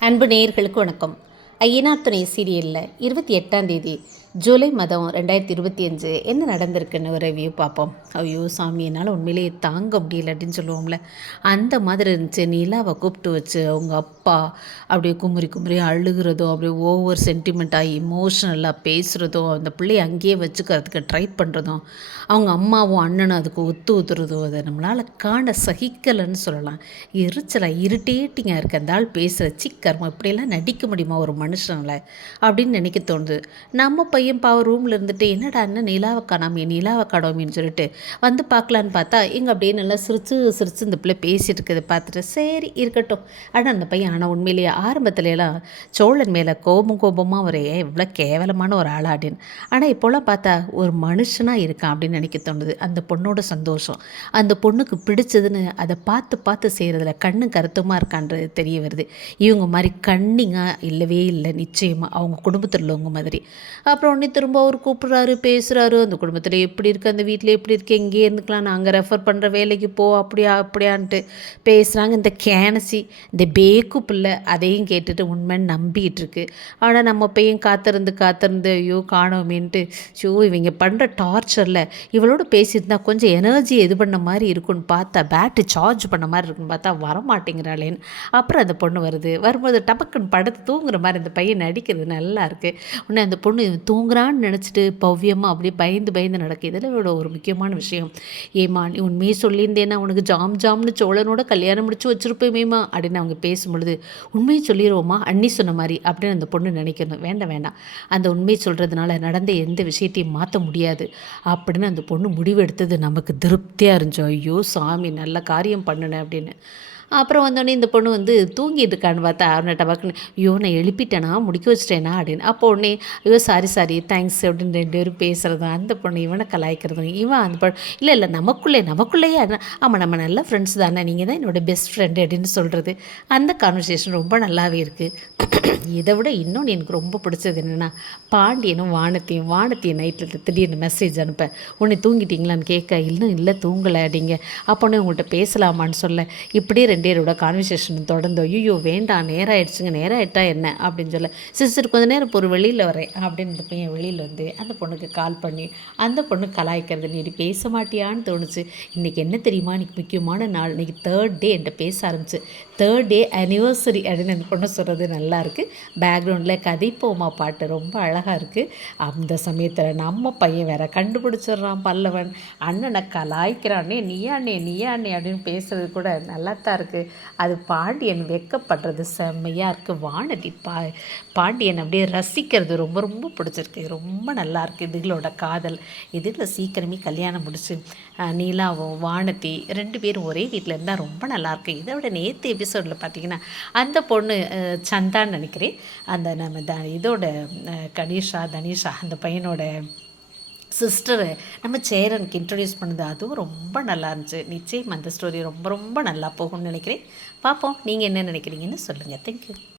அன்பு நேயர்களுக்கு வணக்கம். ஐயனார் துணை சீரியலில் இருபத்தி எட்டாம் தேதி ஜூலை மாதம் ரெண்டாயிரத்தி இருபத்தி அஞ்சு என்ன நடந்திருக்குன்னு ஒரு ரிவ்யூ பார்ப்போம். ஐயோ சாமி என்னால் உண்மையிலேயே தாங்க முடியல அப்படின்னு சொல்லுவோம்ல. அந்த மாதிரி இருந்துச்சு. நிலாவை கூப்பிட்டு வச்சு அவங்க அப்பா அப்படியே குமுறி குமுறி அழுகிறதும் அப்படியே ஓவர் சென்டிமெண்ட்டாக இமோஷனலாக பேசுகிறதும் அந்த பிள்ளையை அங்கேயே வச்சுக்கிறதுக்கு ட்ரை பண்ணுறதும் அவங்க அம்மாவும் அண்ணனும் அதுக்கு ஒத்து ஊத்துறதும் அதை நம்மளால் காண சகிக்கலைன்னு சொல்லலாம். எரிச்சலாக இரிட்டேட்டிங்காக இருக்குது அந்த ஆள் பேசுகிற சிக்கர்மம் இப்படியெல்லாம் நடிக்க முடியுமா ஒரு மனுஷனில்? அப்படின்னு நினைக்க தோணுது. நம்ம பையன் பாவ ரூமில் இருந்துட்டு என்னடா அண்ணன் நிலாவை காணாமே நிலாவை காணாமேன்னு சொல்லிட்டு வந்து பார்க்கலான்னு பார்த்தா இங்கே அப்படியே நல்லா சிரிச்சு சிரிச்சு இந்த பிள்ளை பேசிட்டு இருக்குது. பார்த்துட்டு சரி இருக்கட்டும். ஆனால் அந்த பையன் ஆனால் உண்மையிலேயே ஆரம்பத்துலலாம் சோழன் மேலே கோபம் கோபமாக ஒரு இவ்வளோ கேவலமான ஒரு ஆளா அப்படின்னு. ஆனால் இப்போலாம் பார்த்தா ஒரு மனுஷனாக இருக்கான் அப்படின்னு நினைக்க தோணுது. அந்த பொண்ணோட சந்தோஷம். அந்த பொண்ணுக்கு பிடிச்சதுன்னு அதை பார்த்து பார்த்து செய்கிறதுல கண்ணு கருத்துமாக இருக்கான்றது தெரிய வருது. இவங்க மாதிரி கண்ணிங்காக இல்லவே இல்லை நிச்சயமாக அவங்க குடும்பத்தில் உள்ளவங்க மாதிரி. அப்புறம் உடனே திரும்ப அவர் கூப்பிட்றாரு பேசுகிறாரு அந்த குடும்பத்தில் எப்படி இருக்குது அந்த வீட்டில் எப்படி இருக்குது எங்கேயே இருந்துக்கலாம்? நாங்கள் ரெஃபர் பண்ணுற வேலைக்கு போ அப்படியா அப்படியான்ட்டு பேசுகிறாங்க இந்த கேனசி இந்த பேக்கு பிள்ளை அதையும் கேட்டுட்டு உண்மைன்னு நம்பிக்கிட்டு இருக்கு. ஆனால் நம்ம பையன் காத்திருந்து காத்திருந்து ஐயோ காணோமேன்ட்டு ஷோ இவங்க பண்ணுற டார்ச்சரில் இவளோட பேசியிருந்தா கொஞ்சம் எனர்ஜி இது பண்ண மாதிரி இருக்குன்னு பார்த்தா பேட்டு சார்ஜ் பண்ண மாதிரி இருக்குன்னு பார்த்தா வரமாட்டேங்கிறாளேன்னு. அப்புறம் அந்த பொண்ணு வருது. வரும்போது டபக்குன்னு படுத்து தூங்குற மாதிரி அந்த பையன் நடிக்கிறது நல்லா இருக்குது உடனே அந்த பொண்ணு தூ தூங்குறான்னு நினச்சிட்டு பவ்யமாக அப்படியே பயந்து பயந்து நடக்குது இதில் ஒரு முக்கியமான விஷயம். ஏமா நீ உண்மையை சொல்லியிருந்தேன்னா உனக்கு ஜாம் ஜாம்னு சோழனோட கல்யாணம் முடிச்சு வச்சுருப்பேமேமா அப்படின்னு அவங்க பேசும்பொழுது உண்மையை சொல்லிடுவோமா அண்ணி சொன்ன மாதிரி அப்படின்னு அந்த பொண்ணு நினைக்கணும். வேண்டாம் வேண்டாம். அந்த உண்மையை சொல்கிறதுனால நடந்த எந்த விஷயத்தையும் மாற்ற முடியாது அப்படின்னு அந்த பொண்ணு முடிவெடுத்தது நமக்கு திருப்தியாக இருந்துச்சோ. ஐயோ சாமி நல்ல காரியம் பண்ணுனேன் அப்படின்னு. அப்புறம் வந்தோடனே இந்த பொண்ணு வந்து தூங்கிட்டு இருக்கான்னு பார்த்தா அவனை டபாக்குன்னு ஐயோ நான் எழுப்பிட்டேனா? முடிக்க வச்சிட்டேனா? அப்படின்னு. அப்போ உடனே ஐயோ சாரி சாரி தேங்க்ஸ் அப்படின்னு ரெண்டு பேரும் பேசுகிறதும் அந்த பொண்ணு இவனை கலாய்க்கிறதும் இவன் அந்த பொண்ணு இல்லை இல்லை நமக்குள்ளே நமக்குள்ளேயே ஆமாம் நம்ம நல்ல ஃப்ரெண்ட்ஸ் தானே நீங்கள் தான் என்னோட பெஸ்ட் ஃப்ரெண்டு அப்படின்னு சொல்கிறது அந்த கான்வர்சேஷன் ரொம்ப நல்லாவே இருக்குது இதை விட இன்னொன்று எனக்கு ரொம்ப பிடிச்சது என்னென்னா பாண்டியனும் வானத்தையும் வானத்தையும் நைட்டில் திடீர்னு மெசேஜ் அனுப்ப உன்னை தூங்கிட்டீங்களான்னு கேட்க இன்னும் இல்லை தூங்கலை அப்படிங்க. அப்போனே உங்கள்கிட்ட பேசலாமான்னு சொல்ல இப்படியே ரெண்டு பேரோட கான்வர்சேஷன் தொடர்ந்து ஐயோ வேண்டாம் நேரம் ஆயிடுச்சுங்க நேரம் ஆயிட்டா என்ன? அப்படின்னு சொல்ல சிஸ்டர் கொஞ்ச நேரம் ஒரு வெளியில் வரேன் அப்படின்னு இந்த பையன் வெளியில் வந்து அந்த பொண்ணுக்கு கால் பண்ணி அந்த பொண்ணு கலாய்க்கிறது நீ பேச மாட்டியான்னு தோணுச்சு. இன்றைக்கி என்ன தெரியுமா? இன்றைக்கி முக்கியமான நாள். இன்றைக்கி தேர்ட் டே என்கிட்ட பேச ஆரம்பிச்சு. தேர்ட் டே அனிவர்சரி அப்படின்னு அந்த பொண்ணு சொல்கிறது நல்லாயிருக்கு பேக்ரவுண்டில் கதைப்போமா பாட்டு ரொம்ப அழகாக இருக்குது அந்த சமயத்தில் நம்ம பையன் வேற கண்டுபிடிச்சிடுறான் பல்லவன். அண்ணனை கலாய்க்கிறானே நீயாண்ணே நீயாண்ணே அப்படின்னு பேசுறது கூட நல்லா தான் இருக்குது அது பாண்டியன் வெக்கப்படுறது செம்மையாக இருக்குது வானதி பா பாண்டியன் அப்படியே ரசிக்கிறது ரொம்ப ரொம்ப பிடிச்சிருக்கு. ரொம்ப நல்லா இருக்குது இதுகளோட காதல். இதில் சீக்கிரமே கல்யாணம் முடிச்சு நீலாவும் வானதி ரெண்டு பேரும் ஒரே வீட்டில் இருந்தால் ரொம்ப நல்லாயிருக்கு இதை விட நேற்று எபிசோடில் பார்த்தீங்கன்னா அந்த பொண்ணு சந்தான்னு நினைக்கிறேன். அந்த நம்ம த இதோட கணேஷா தனிஷா அந்த பையனோட சிஸ்டரை. நம்ம சேரனுக்கு இன்ட்ரடியூஸ் பண்ணது அதுவும் ரொம்ப நல்லா இருந்துச்சு. நிச்சயம் அந்த ஸ்டோரி ரொம்ப ரொம்ப நல்லா போகும்னு நினைக்கிறேன். பார்ப்போம். நீங்கள் என்ன நினைக்கிறீங்கன்னு சொல்லுங்கள் தேங்க்யூ